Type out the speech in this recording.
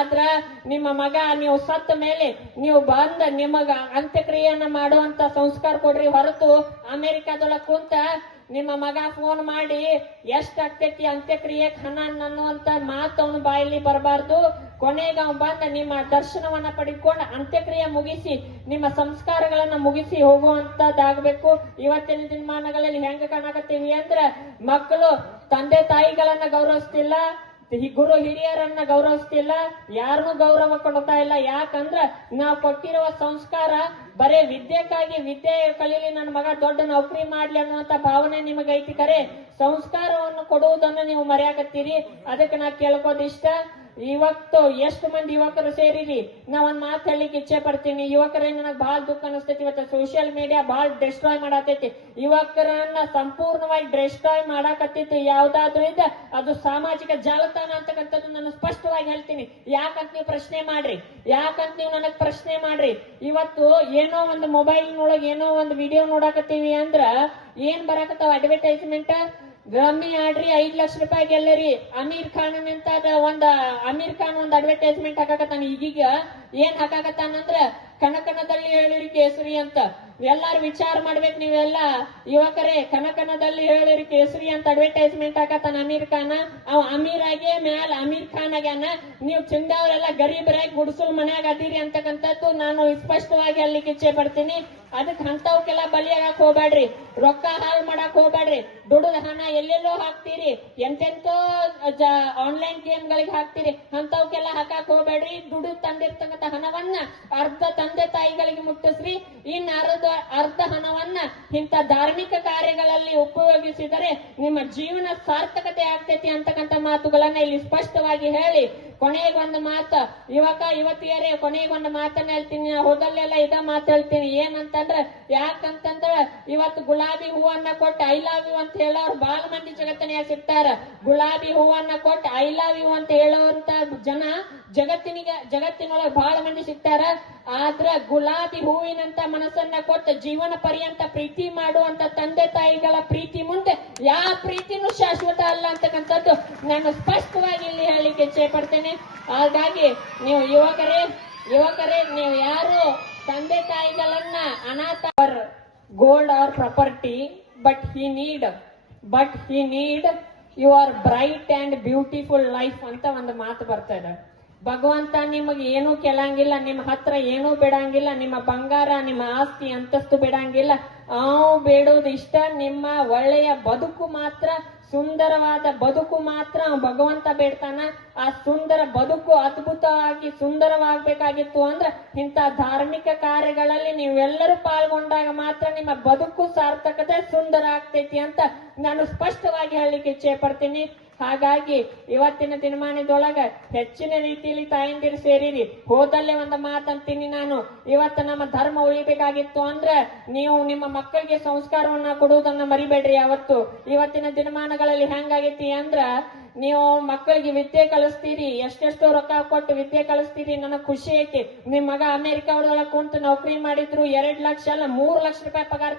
ಆದ್ರ ನಿಮ್ಮ ಮಗ ನೀವು ಸತ್ತ ಮೇಲೆ ನೀವು ಬಂದ ನಿಮಗ ಅಂತ್ಯಕ್ರಿಯೆಯನ್ನ ಮಾಡುವಂತ ಸಂಸ್ಕಾರ ಕೊಡ್ರಿ ಹೊರತು ಅಮೆರಿಕಾದೊಳಗ ಕುಂತ ನಿಮ್ಮ ಮಗ ಫೋನ್ ಮಾಡಿ ಎಷ್ಟ್ ಆಗ್ತೈತಿ ಅಂತ್ಯಕ್ರಿಯೆಗೆ ಹಣ ಅನ್ನುವಂತ ಮಾತು ಅವನ ಬಾಯಲ್ಲಿ ಬರಬಾರ್ದು. ಕೊನೆಗೆ ಅವ್ ಬಂದ ನಿಮ್ಮ ದರ್ಶನವನ್ನ ಪಡೆದುಕೊಂಡು ಅಂತ್ಯಕ್ರಿಯೆ ಮುಗಿಸಿ ನಿಮ್ಮ ಸಂಸ್ಕಾರಗಳನ್ನ ಮುಗಿಸಿ ಹೋಗುವಂತದ್ದಾಗಬೇಕು. ಇವತ್ತಿನ ದಿನಮಾನಗಳಲ್ಲಿ ಹೆಂಗ ಕಾಣಕತ್ತೀವಿ ಅಂದ್ರ ಮಕ್ಕಳು ತಂದೆ ತಾಯಿಗಳನ್ನ ಗೌರವಿಸ್ತಿಲ್ಲ, ಗುರು ಹಿರಿಯರನ್ನ ಗೌರವಿಸ್ತಿಲ್ಲ, ಯಾರನ್ನೂ ಗೌರವ ಕೊಡ್ತಾ ಇಲ್ಲ. ಯಾಕಂದ್ರ ನಾವು ಕೊಟ್ಟಿರುವ ಸಂಸ್ಕಾರ ಬರೇ ವಿದ್ಯೆಕ್ಕಾಗಿ ವಿದ್ಯೆ ಕಲೀಲಿ ನನ್ನ ಮಗ ದೊಡ್ಡ ನೌಕರಿ ಮಾಡ್ಲಿ ಅನ್ನುವಂತ ಭಾವನೆ ನಿಮಗೈತಿ. ಕರೆ ಸಂಸ್ಕಾರವನ್ನು ಕೊಡುವುದನ್ನು ನೀವು ಮರೆಯಾಕತ್ತೀರಿ. ಅದಕ್ಕೆ ನಾ ಕೇಳ್ಕೋದಿಷ್ಟ, ಇವತ್ತು ಎಷ್ಟು ಮಂದಿ ಯುವಕರು ಸೇರಿರಿ, ನಾ ಒಂದ್ ಮಾತು ಹೇಳಲಿಕ್ಕೆ ಇಚ್ಛೆ ಪಡ್ತೀನಿ. ಯುವಕರೇ ನನಗೆ ಬಹಳ ದುಃಖ ಅನಿಸ್ತೈತಿ. ಇವತ್ತು ಸೋಷಿಯಲ್ ಮೀಡಿಯಾ ಬಹಳ ಡಿಸ್ಟ್ರಾಯ್ ಮಾಡತೈತಿ. ಯುವಕರನ್ನ ಸಂಪೂರ್ಣವಾಗಿ ಡಿಸ್ಟ್ರಾಯ್ ಮಾಡಾಕತ್ತಿತ್ತು ಯಾವ್ದಾದ್ರು ಇದ್ದ ಅದು ಸಾಮಾಜಿಕ ಜಾಲತಾಣ ಅಂತಕ್ಕಂಥದ್ದು ನಾನು ಸ್ಪಷ್ಟವಾಗಿ ಹೇಳ್ತೀನಿ. ಯಾಕಂತ ನೀವು ಪ್ರಶ್ನೆ ಮಾಡ್ರಿ, ಯಾಕಂತ ನೀವು ನನಗ್ ಪ್ರಶ್ನೆ ಮಾಡ್ರಿ. ಇವತ್ತು ಏನೋ ಒಂದು ಮೊಬೈಲ್ನೊಳಗೆ ಏನೋ ಒಂದು ವಿಡಿಯೋ ನೋಡಾಕತ್ತೀವಿ ಅಂದ್ರ ಏನ್ ಬರಾಕತ್ತಾವ ಅಡ್ವರ್ಟೈಸ್ಮೆಂಟ್, ರಮ್ಮಿ ಆಡ್ರಿ 5 ಲಕ್ಷ ರೂಪಾಯಿ ಗೆಲ್ಲರಿ. ಅಮೀರ್ ಖಾನ್ ಅಮೀರ್ ಖಾನ್ ಒಂದು ಅಡ್ವರ್ಟೈಸ್ಮೆಂಟ್ ಹಾಕಾಕತ್ತಾನ. ಈಗೀಗ ಏನ್ ಹಾಕಾಕತ್ತಾನಂದ್ರ ಕನಕನದಲ್ಲಿ ಹೇಳಿರಿ ಕೇಸರಿ ಅಂತ. ಎಲ್ಲಾರು ವಿಚಾರ ಮಾಡ್ಬೇಕು ನೀವೆಲ್ಲ ಯುವಕರೇ. ಕನಕನದಲ್ಲಿ ಹೇಳಿರಿ ಕೇಸರಿ ಅಂತ ಅಡ್ವರ್ಟೈಸ್ಮೆಂಟ್ ಹಾಕತ್ತಾನ ಅಮೀರ್ ಖಾನ್. ಅವ್ ಅಮೀರ್ ಆಗೇ ಮ್ಯಾಲ ಅಮೀರ್ ಖಾನ್ ಆಗ್ಯಾನ. ನೀವು ಚಿಂದವರೆಲ್ಲ ಗರೀಬರಾಗಿ ಗುಡಿಸಲು ಮನ್ಯಾಗ ಅದೀರಿ ಅಂತಕ್ಕಂಥದ್ದು ನಾನು ಸ್ಪಷ್ಟವಾಗಿ ಹೇಳಲಿಕ್ಕೆ ಇಚ್ಛೆ ಪಡ್ತೀನಿ. ಅದಕ್ಕೆ ಅಂತವಕ್ಕೆಲ್ಲ ಬಲಿಯಾಗಕ್ ಹೋಗ್ಬೇಡ್ರಿ, ರೊಕ್ಕ ಹಾಳು ಮಾಡಕ್ ಹೋಗ್ಬೇಡ್ರಿ. ದುಡ್ಡದ ಹಣ ಎಲ್ಲೆಲ್ಲೋ ಹಾಕ್ತೀರಿ, ಎಂತೆಂತೋ ಆನ್ಲೈನ್ ಗೇಮ್ ಗಳಿಗೆ ಹಾಕ್ತೀರಿ, ಅಂತವಕ್ಕೆಲ್ಲ ಹಾಕಕ್ ಹೋಗ್ಬೇಡ್ರಿ. ದುಡ್ಡು ತಂದಿರ್ತಕ್ಕಂಥ ಹಣವನ್ನ ಅರ್ಧ ತಂದೆ ತಾಯಿಗಳಿಗೆ ಮುಟ್ಟಿಸ್ರಿ, ಇನ್ನು ಅರ್ಧ ಹಣವನ್ನ ಇಂಥ ಧಾರ್ಮಿಕ ಕಾರ್ಯಗಳಲ್ಲಿ ಉಪಯೋಗಿಸಿದರೆ ನಿಮ್ಮ ಜೀವನ ಸಾರ್ಥಕತೆ ಆಗ್ತೈತಿ ಅಂತಕ್ಕಂಥ ಮಾತುಗಳನ್ನ ಇಲ್ಲಿ ಸ್ಪಷ್ಟವಾಗಿ ಹೇಳಿ ಕೊನೆಗೊಂದು ಮಾತು ಯುವತಿಯರೇ, ಕೊನೆಗೊಂದು ಮಾತನ್ನ ಹೇಳ್ತೀನಿ. ಹೋದಲ್ಲೆಲ್ಲ ಇದ ಮಾತು ಹೇಳ್ತೀನಿ. ಏನಂತಂದ್ರ ಯಾಕಂತಂದ್ರ ಇವತ್ತು ಗುಲಾಬಿ ಹೂವನ್ನ ಕೊಟ್ಟು ಐ ಲವ್ ಯು ಅಂತ ಹೇಳೋರು ಬಹಳ ಮಂದಿ ಜಗತ್ತಿನಾಗ ಸಿಗ್ತಾರ. ಗುಲಾಬಿ ಹೂವನ್ನ ಕೊಟ್ಟು ಐ ಲವ್ ಯು ಅಂತ ಹೇಳುವಂತ ಜನ ಜಗತ್ತಿನೊಳಗೆ ಬಹಳ ಮಂದಿ ಸಿಗ್ತಾರ. ಆದ್ರ ಗುಲಾಬಿ ಹೂವಿನಂತ ಮನಸ್ಸನ್ನ ಕೊಟ್ಟು ಜೀವನ ಪರ್ಯಂತ ಪ್ರೀತಿ ಮಾಡುವಂತ ತಂದೆ ತಾಯಿಗಳ ಪ್ರೀತಿ ಮುಂದೆ ಯಾವ ಪ್ರೀತಿನೂ ಶಾಶ್ವತ ಅಲ್ಲ ಅಂತಕ್ಕಂಥದ್ದು ನಾನು ಸ್ಪಷ್ಟವಾಗಿ ಇಲ್ಲಿ ಹೇಳಲಿಕ್ಕೆ ಇಚ್ಛೆ ಪಡ್ತೇನೆ. ಹಾಗಾಗಿ ನೀವು ಯುವಕರೇ ನೀವು ಯಾರು ತಂದೆ ತಾಯಿಗಳನ್ನ ಅನಾಥ gold or property but he need your bright and beautiful life ಅಂತ ಒಂದು ಮಾತು ಬರ್ತದೆ. ಭಗವಂತ ನಿಮಗೆ ಏನೂ ಕೇಳಂಗಿಲ್ಲ, ನಿಮ್ಮ ಹತ್ರ ಏನೂ ಬಿಡಂಗಿಲ್ಲ, ನಿಮ್ಮ ಬಂಗಾರ ನಿಮ್ಮ ಆಸ್ತಿ ಅಂತಸ್ತು ಬಿಡಂಗಿಲ್ಲ. ಬೇಡೋದು ಇಷ್ಟ ನಿಮ್ಮ ಒಳ್ಳೆಯ ಬದುಕು ಮಾತ್ರ, ಸುಂದರವಾದ ಬದುಕು ಮಾತ್ರ ಭಗವಂತ ಬೇಡ್ತಾನ. ಆ ಸುಂದರ ಬದುಕು ಅದ್ಭುತವಾಗಿ ಸುಂದರವಾಗಬೇಕಾಗಿತ್ತು ಅಂದ್ರೆ ಇಂಥ ಧಾರ್ಮಿಕ ಕಾರ್ಯಗಳಲ್ಲಿ ನೀವೆಲ್ಲರೂ ಪಾಲ್ಗೊಂಡಾಗ ಮಾತ್ರ ನಿಮ್ಮ ಬದುಕು ಸಾರ್ಥಕತೆ ಸುಂದರ ಆಗ್ತೈತಿ ಅಂತ ನಾನು ಸ್ಪಷ್ಟವಾಗಿ ಹೇಳಲಿಕ್ಕೆ ಇಚ್ಛೆ ಪಡ್ತೀನಿ. ಹಾಗಾಗಿ ಇವತ್ತಿನ ದಿನಮಾನದೊಳಗ ಹೆಚ್ಚಿನ ರೀತಿಯಲ್ಲಿ ತಾಯಂದಿರು ಸೇರಿರಿ. ಹೋದಲ್ಲೇ ಒಂದು ಮಾತಂತೀನಿ ನಾನು, ಇವತ್ತು ನಮ್ಮ ಧರ್ಮ ಉಳಿಬೇಕಾಗಿತ್ತು ಅಂದ್ರೆ ನೀವು ನಿಮ್ಮ ಮಕ್ಕಳಿಗೆ ಸಂಸ್ಕಾರವನ್ನ ಕೊಡುವುದನ್ನ ಮರಿಬೇಡ್ರಿ. ಇವತ್ತಿನ ದಿನಮಾನಗಳಲ್ಲಿ ಹೆಂಗಾಗೈತಿ ಅಂದ್ರ ನೀವು ಮಕ್ಕಳಿಗೆ ವಿದ್ಯೆ ಕಲಿಸ್ತೀರಿ, ಎಷ್ಟೆಷ್ಟೋ ರೊಕ್ಕ ಕೊಟ್ಟು ವಿದ್ಯೆ ಕಲಿಸ್ತೀರಿ, ನನಗ್ ಖುಷಿ ಐತಿ. ನಿಮ್ ಮಗ ಅಮೆರಿಕ ಒಳಗೆ ಕುಂತು ನೌಕರಿ ಮಾಡಿದ್ರು 2 ಲಕ್ಷ ಅಲ್ಲ 3 ಲಕ್ಷ ರೂಪಾಯಿ ಪಗಾರ